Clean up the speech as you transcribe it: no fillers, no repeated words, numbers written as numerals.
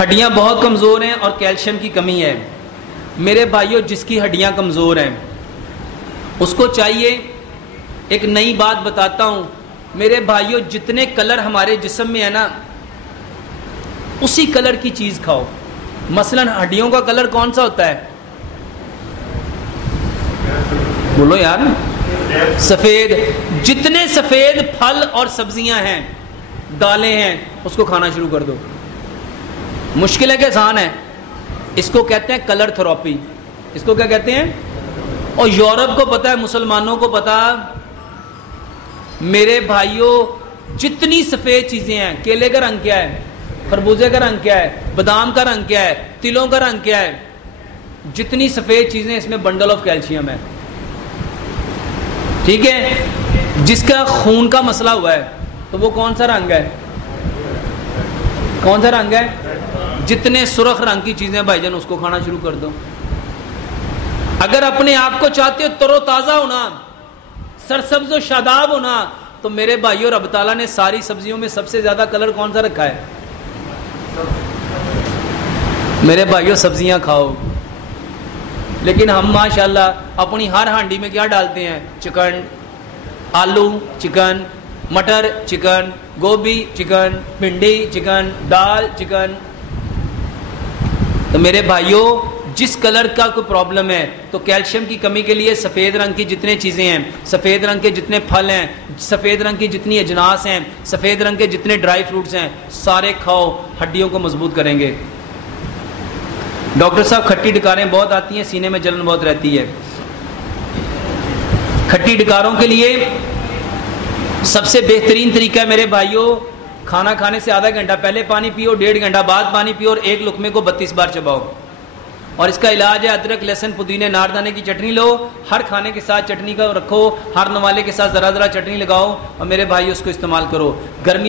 ہڈیاں بہت کمزور ہیں اور کیلشیم کی کمی ہے۔ میرے بھائیوں، جس کی ہڈیاں کمزور ہیں اس کو چاہیے، ایک نئی بات بتاتا ہوں میرے بھائیوں، جتنے کلر ہمارے جسم میں ہے نا اسی کلر کی چیز کھاؤ۔ مثلا ہڈیوں کا کلر کون سا ہوتا ہے؟ بولو یار، سفید۔ جتنے سفید پھل اور سبزیاں ہیں، دالیں ہیں، اس کو کھانا شروع کر دو۔ مشکل ہے کہ آسان ہے؟ اس کو کہتے ہیں کلر تھراپی۔ اس کو کیا کہتے ہیں؟ اور یورپ کو پتا ہے، مسلمانوں کو پتا۔ میرے بھائیوں، جتنی سفید چیزیں ہیں، کیلے کا رنگ کیا ہے، خربوزے کا رنگ کیا ہے، بادام کا رنگ کیا ہے، تلوں کا رنگ کیا ہے، جتنی سفید چیزیں، اس میں بنڈل آف کیلشیم ہے۔ ٹھیک ہے؟ جس کا خون کا مسئلہ ہوا ہے تو وہ کون سا رنگ ہے؟ کون سا رنگ ہے؟ جتنے سرخ رنگ کی چیزیں بھائی جان، اس کو کھانا شروع کر دو۔ اگر اپنے آپ کو چاہتے ہو تر و تازہ ہونا، سرسبز و شاداب ہونا، تو میرے بھائیوں، رب تعالیٰ نے ساری سبزیوں میں سب سے زیادہ کلر کون سا رکھا ہے؟ میرے بھائیوں، سبزیاں کھاؤ۔ لیکن ہم ماشاءاللہ اپنی ہر ہانڈی میں کیا ڈالتے ہیں؟ چکن، آلو چکن، مٹر چکن، گوبھی چکن، بھنڈی چکن، دال چکن۔ تو میرے بھائیوں، جس کلر کا کوئی پرابلم ہے تو کیلشیم کی کمی کے لیے سفید رنگ کی جتنے چیزیں ہیں، سفید رنگ کے جتنے پھل ہیں، سفید رنگ کی جتنی اجناس ہیں، سفید رنگ کے جتنے ڈرائی فروٹس ہیں، سارے کھاؤ، ہڈیوں کو مضبوط کریں گے۔ ڈاکٹر صاحب، کھٹی ڈکاریں بہت آتی ہیں، سینے میں جلن بہت رہتی ہے۔ کھٹی ڈکاروں کے لیے سب سے بہترین طریقہ ہے میرے بھائیوں، کھانا کھانے سے آدھا گھنٹہ پہلے پانی پیو، 1.5 گھنٹہ بعد پانی پیو، اور ایک لقمے کو 32 بار چباؤ۔ اور اس کا علاج ہے ادرک، لہسن، پودینے، ناردانے کی چٹنی لو، ہر کھانے کے ساتھ چٹنی کا رکھو، ہر نوالے کے ساتھ ذرا ذرا چٹنی لگاؤ، اور میرے بھائی اس کو استعمال کرو۔ گرمی